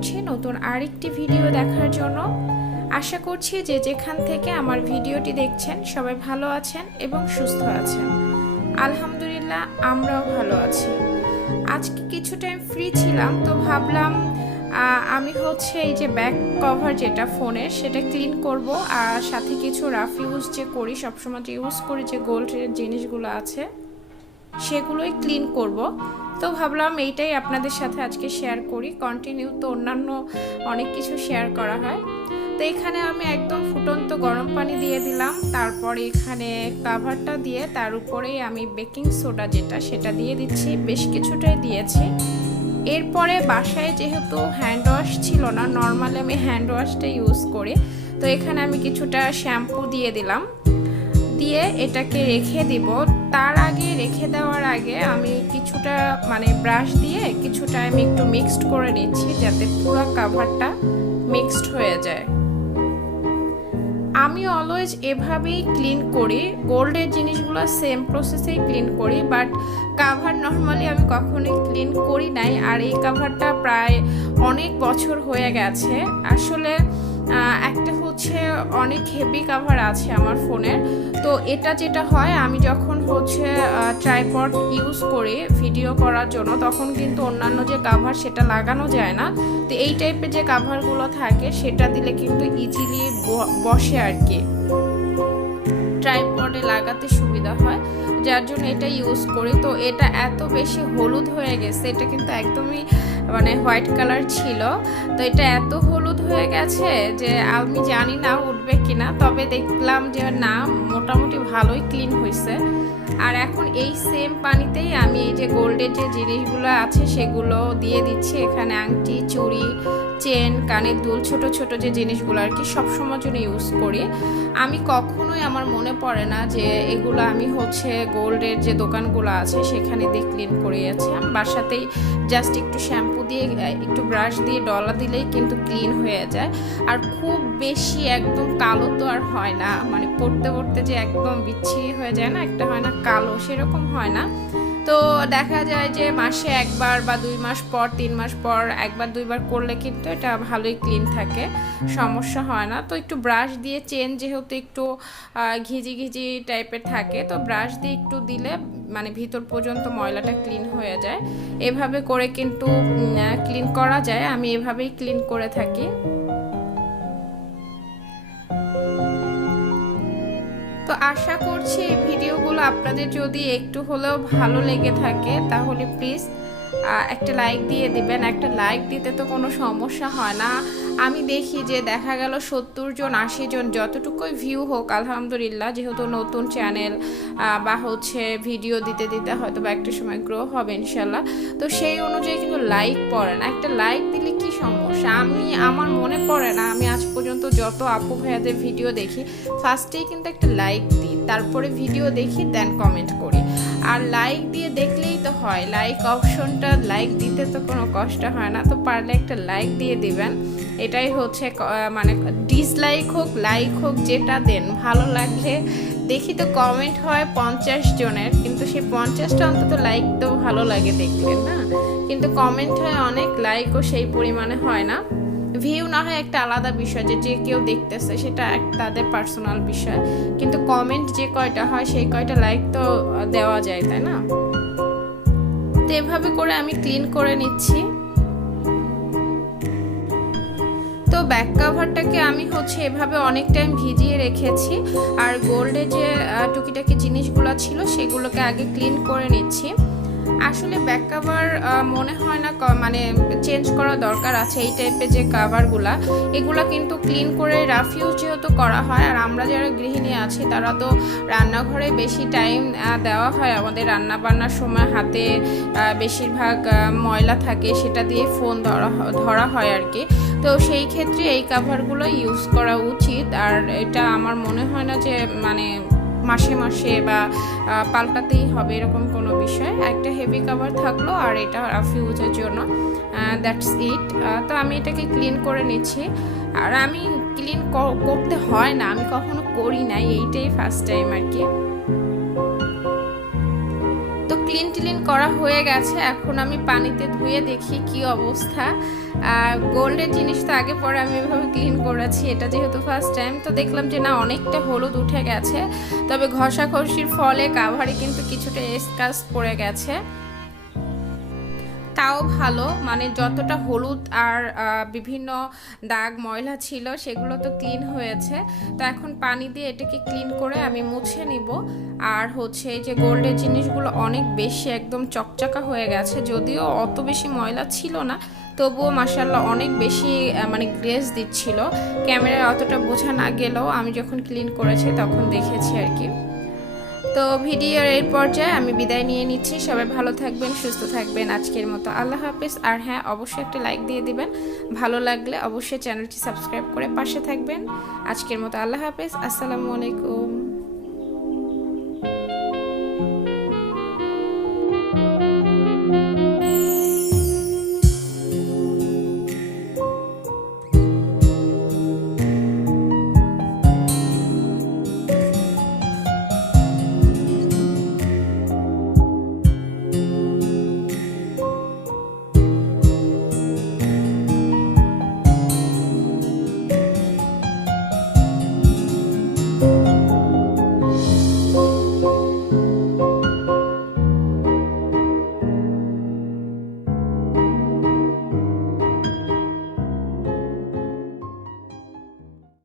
করছি নতুন আরেকটি ভিডিও দেখার জন্য। আশা করছি যে যেখান থেকে আমার ভিডিওটি দেখছেন সবাই ভালো আছেন এবং সুস্থ আছেন। আলহামদুলিল্লাহ আমরাও ভালো আছি। আজকে কিছু টাইম ফ্রি ছিলাম, তো ভাবলাম আমি এই যে ব্যাক কভার যেটা ফোনের সেটা ক্লিন করব, আর সাথে কিছু রাফ ইউজ যে করি সবসময় ইউজ করি যে গোল্ডের জিনিসগুলো আছে সেগুলোই ক্লিন করব। তো ভাবলাম এইটাই আপনাদের সাথে আজকে শেয়ার করি। কন্টিনিউ তো অন্যান্য অনেক কিছু শেয়ার করা হয়। তো এখানে আমি একদম ফুটন্ত গরম পানি দিয়ে দিলাম, তারপরে এখানে কাভারটা দিয়ে তার উপরেই আমি বেকিং সোডা যেটা সেটা দিয়ে দিচ্ছি, বেশ কিছুটাই দিয়েছি। এরপরে বাসায় যেহেতু হ্যান্ড ওয়াশ ছিল না, নর্মালি আমি হ্যান্ড ওয়াশটা ইউজ করি, তো এখানে আমি কিছুটা শ্যাম্পু দিয়ে দিলাম, দিয়ে এটাকে রেখে দিব। তার আগে রেখে দেওয়ার আগে আমি কিছুটা ব্রাশ দিয়ে কিছুটা আমি একটু মিক্সড করে নিচ্ছি যাতে পুরো কাভারটা মিক্সড হয়ে যায়। আমি অলওয়েজ এভাবেই ক্লিন করি, গোল্ডের জিনিসগুলো সেম প্রসেসেই ক্লিন করি, বাট কাভার নর্মালি আমি কখনোই ক্লিন করি নাই। আর এই কাভারটা প্রায় অনেক বছর হয়ে গেছে। আসলে একটা অনেক হেভি কাভার আছে আমার ফোনের। তো এটা যেটা হয়, আমি যখন ট্রাইপড ইউজ করি ভিডিও করার জন্য, তখন কিন্তু অন্যান্য যে কাভার সেটা লাগানো যায় না। তো এই টাইপের যে কাভারগুলো থাকে সেটা দিলে কিন্তু ইজিলি বসে আর কি, ট্রাইপডে লাগাতে সুবিধা হয়, যার জন্য এটা ইউজ করি। তো এটা এত বেশি হলুদ হয়ে গেছে, এটা কিন্তু একদমই হোয়াইট কালার ছিল, তো এটা এত হলুদ হয়ে গেছে যে আমি জানি না উঠবে কিনা, তবে দেখলাম যে না, মোটামুটি ভালোই ক্লিন হয়েছে। আর এখন এই সেম পানিতেই আমি এই যে গোল্ডের যে জিনিসগুলো আছে সেগুলো দিয়ে দিচ্ছি। এখানে আংটি, চুড়ি, চেন, কানের দুল, ছোট ছোট যে জিনিসগুলো আর কি সবসময়ের জন্য ইউজ করি। আমি কখনোই আমার মনে পড়ে না যে এগুলো আমি গোল্ডের যে দোকানগুলো আছে সেখানে দিয়ে ক্লিন করিয়েছি। আমি বাসাতেই জাস্ট একটু শ্যাম্পু দিয়ে একটু ব্রাশ দিয়ে ডলা দিলেই কিন্তু ক্লিন হয়ে যায়। আর খুব বেশি একদম কালো তো আর হয় না, পড়তে পড়তে যে একদম বিচ্ছিরি হয়ে যায় না, একটা হয় না কালো, সেরকম হয় না। তো দেখা যায় যে মাসে একবার বা 2 মাস পর 3 মাস পর একবার দুইবার করলে কিন্তু এটা ভালোই ক্লিন থাকে, সমস্যা হয় না। তো একটু ব্রাশ দিয়ে, চেন যেহেতু একটু ঘিজি ঘিজি টাইপের থাকে, তো ব্রাশ দিয়ে একটু দিলে ভিতর পর্যন্ত ময়লাটা ক্লিন হয়ে যায়। এভাবে করে কিন্তু ক্লিন করা যায়, আমি এভাবেই ক্লিন করে থাকি। তো আশা করছি এই ভিডিওগুলো আপনাদের যদি একটু হলেও ভালো লেগে থাকে তাহলে প্লিজ একটা লাইক দিয়ে দিবেন। একটা লাইক দিতে তো কোনো সমস্যা হয় না। আমি দেখি যে দেখা গেল 70 জন 80 জন যতটুকুই ভিউ হোক আলহামদুলিল্লাহ, যেহেতু নতুন চ্যানেল বা ভিডিও দিতে দিতে হয়তো বা একটা সময় গ্রো হবে ইনশাল্লাহ। তো সেই অনুযায়ী কিন্তু লাইক পড়ে না। একটা লাইক দিলে কি সমস্যা, আমার মনে পড়ে না আমি আজ পর্যন্ত যত আপু ভাইয়াদের ভিডিও দেখি ফার্স্টেই কিন্তু একটা লাইক দিই, তারপরে ভিডিও দেখি, দেন কমেন্ট করি। আর লাইক দিয়ে দেখলেই তো হয়, লাইক অপশনটা, লাইক দিতে তো কোনো কষ্ট হয় না। তো পারলে একটা লাইক দিয়ে দিবেন, এটাই ডিসলাইক হোক লাইক হোক যেটা দেন, ভালো লাগলে দেখি তো কমেন্ট হয় 50 জনের, কিন্তু সেই 50টা অন্তত লাইক তো ভালো লাগে দেখলেন না, কিন্তু কমেন্ট হয় অনেক, লাইকও সেই পরিমাণে হয় না। ভিউ না হয় একটা আলাদা বিষয়, যে কেউ দেখতেছে সেটা তাদের পার্সোনাল বিষয়, কিন্তু কমেন্ট যে কয়টা হয় সেই কয়টা লাইক তো দেওয়া যায়, তাই না? তো এভাবে করে আমি ক্লিন করে নিচ্ছি। তো ব্যাক কাভারটাকে আমি এভাবে অনেক টাইম ভিজিয়ে রেখেছি, আর গোল্ডে যে টুকিটাকি জিনিসগুলো ছিল সেগুলোকে আগে ক্লিন করে নিচ্ছি। আসলে ব্যাক কাভার মনে হয় না চেঞ্জ করা দরকার আছে। এই টাইপের যে কাভারগুলা, এগুলা কিন্তু ক্লিন করে রাফ ইউজ যেহেতু করা হয়, আর আমরা যারা গৃহিণী আছি তারা তো রান্নাঘরে বেশি টাইম দেওয়া হয়, আমাদের রান্না বান্নার সময় হাতে বেশিরভাগ ময়লা থাকে, সেটা দিয়ে ফোন ধরা হয় আর কি। তো সেই ক্ষেত্রে এই কাভারগুলো ইউজ করা উচিত। আর এটা আমার মনে হয় না যে মাসে মাসে বা পাল্টাতেই হবে এরকম কোনো বিষয়। একটা হেভি কাভার থাকলো আর এটা রাফ ইউজের জন্য, দ্যাটস ইট। তো আমি এটাকে ক্লিন করে নিচ্ছি। আর আমি ক্লিন করতে হয় না, আমি কখনো করি নাই, এইটাই ফার্স্ট টাইম আর কি। তো ক্লিন করা হয়ে গেছে। এখন আমি পানিতে ধুয়ে দেখি কি অবস্থা। গোল্ডের জিনিস তো আগে পরে আমি এভাবে ক্লিন করেছি, এটা যেহেতু ফার্স্ট টাইম, তো দেখলাম যে না অনেকটা হলুদ উঠে গেছে। তবে ঘষাঘষির ফলে কাভারে কিন্তু কিছুটা স্ক্র্যাচ পড়ে গেছে, তাও ভালো, মানে যতটা হলুদ আর বিভিন্ন দাগ ময়লা ছিল সেগুলো তো ক্লিন হয়েছে। তো এখন পানি দিয়ে এটাকে ক্লিন করে আমি মুছে নিব। আর হচ্ছে এই যে গোল্ডের জিনিসগুলো অনেক বেশি একদম চকচকা হয়ে গেছে, যদিও অত বেশি ময়লা ছিল না, তবুও মাশাআল্লাহ অনেক বেশি মানে গ্লেজ দিচ্ছিল। ক্যামেরায় অতটা বোঝা না গেলেও আমি যখন ক্লিন করেছি তখন দেখেছি আর কি। তো ভিডিওর এই পর্যায়ে আমি বিদায় নিয়ে নিচ্ছি। সবাই ভালো থাকবেন, সুস্থ থাকবেন। আজকের মতো আল্লাহ হাফেজ। আর হ্যাঁ, অবশ্যই একটা লাইক দিয়ে দিবেন, ভালো লাগলে অবশ্যই চ্যানেলটি সাবস্ক্রাইব করে পাশে থাকবেন। আজকের মতো আল্লাহ হাফেজ, আসসালামু আলাইকুম।